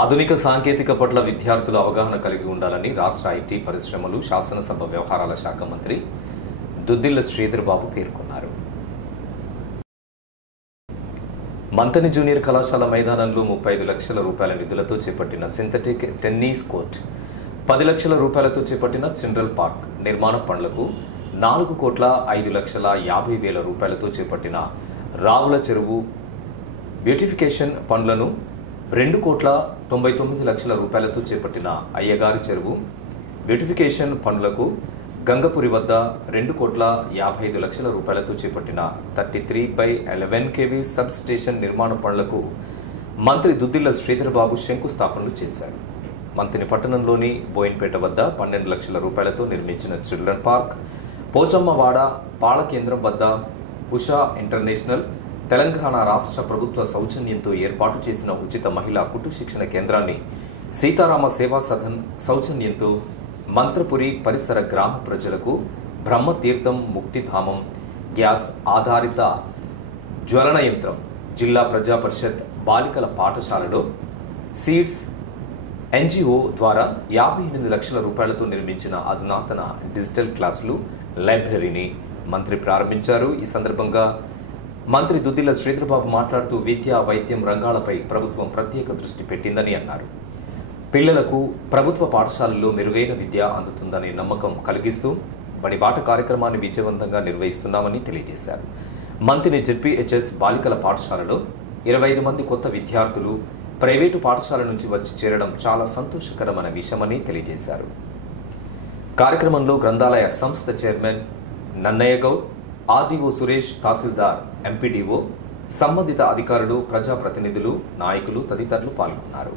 ఆధునిక సాంకేతిక పట్ల విద్యార్థులు అవగాహన కలిగి ఉండాలని రాష్ట్ర ఐటీ పరిశ్రమలు శాసనసభ వ్యవహారాల శాఖ మంత్రి దుద్దిళ్ల శ్రీధర్ బాబు పేర్కొన్నారు. మంతని జూనియర్ కళాశాల మైదానంలో 35 లక్షల రూపాయల నిధులతో చేపట్టిన సింథటిక్ టెన్నిస్ కోర్ట్, 10 లక్షల రూపాయలతో చేపట్టిన చిల్డ్రన్ పార్క్ నిర్మాణ పనులకు 4,05,50,000 రూపాయలతో చేపట్టిన రావుల చెరువు బ్యూటిఫికేషన్ పనులను 2,99,00,000 రూపాయలతో చేపట్టిన అయ్యగారి చెరువు బ్యూటిఫికేషన్ పనులకు గంగపురి వద్ద 2,55,00,000 రూపాయలతో చేపట్టిన 33/11 kV సబ్ స్టేషన్ నిర్మాణ పనులకు మంత్రి దుద్దిళ్ల శ్రీధర్ బాబు శంకుస్థాపనలు చేశారు. మంత్రి పట్టణంలోని బోయిన్పేట వద్ద 12 లక్షల రూపాయలతో నిర్మించిన చిల్డ్రన్ పార్క్, పోచమ్మవాడ పాల కేంద్రం వద్ద ఉషా ఇంటర్నేషనల్, తెలంగాణ రాష్ట్ర ప్రభుత్వ సౌజన్యంతో ఏర్పాటు చేసిన ఉచిత మహిళా కుటుంబ శిక్షణ కేంద్రాన్ని సీతారామ సేవా సదన్ సౌజన్యంతో మంత్రపురి పరిసర గ్రామ ప్రజలకు బ్రహ్మతీర్థం ముక్తిధామం గ్యాస్ ఆధారిత జ్వలన యంత్రం, జిల్లా ప్రజా పరిషత్ బాలికల పాఠశాలలో సీడ్స్ ఎన్జిఓ ద్వారా 58 లక్షల రూపాయలతో నిర్మించిన అధునాతన డిజిటల్ క్లాసులు లైబ్రరీని మంత్రి ప్రారంభించారు. ఈ సందర్భంగా మంత్రి దుద్దిళ్ల శ్రీధర్ బాబు మాట్లాడుతూ విద్య, వైద్యం రంగాలపై ప్రభుత్వం ప్రత్యేక దృష్టి పెట్టిందని అన్నారు. పిల్లలకు ప్రభుత్వ పాఠశాలల్లో మెరుగైన విద్య అందుతుందనే నమ్మకం కలిగిస్తూ బడిబాట కార్యక్రమాన్ని విజయవంతంగా నిర్వహిస్తున్నామని తెలియజేశారు. మంత్రి జెడ్పీహెచ్ఎస్ బాలికల పాఠశాలలో 25 మంది కొత్త విద్యార్థులు ప్రైవేటు పాఠశాల నుంచి వచ్చి చేరడం చాలా సంతోషకరమైన విషయమని తెలియజేశారు. కార్యక్రమంలో గ్రంథాలయ సంస్థ చైర్మన్ నన్నయ్య గౌడ్, ఆర్డీఓ సురేష్, తహసీల్దార్, ఎంపీడీఓ, సంబంధిత అధికారులు, ప్రజాప్రతినిధులు, నాయకులు తదితరులు పాల్గొన్నారు.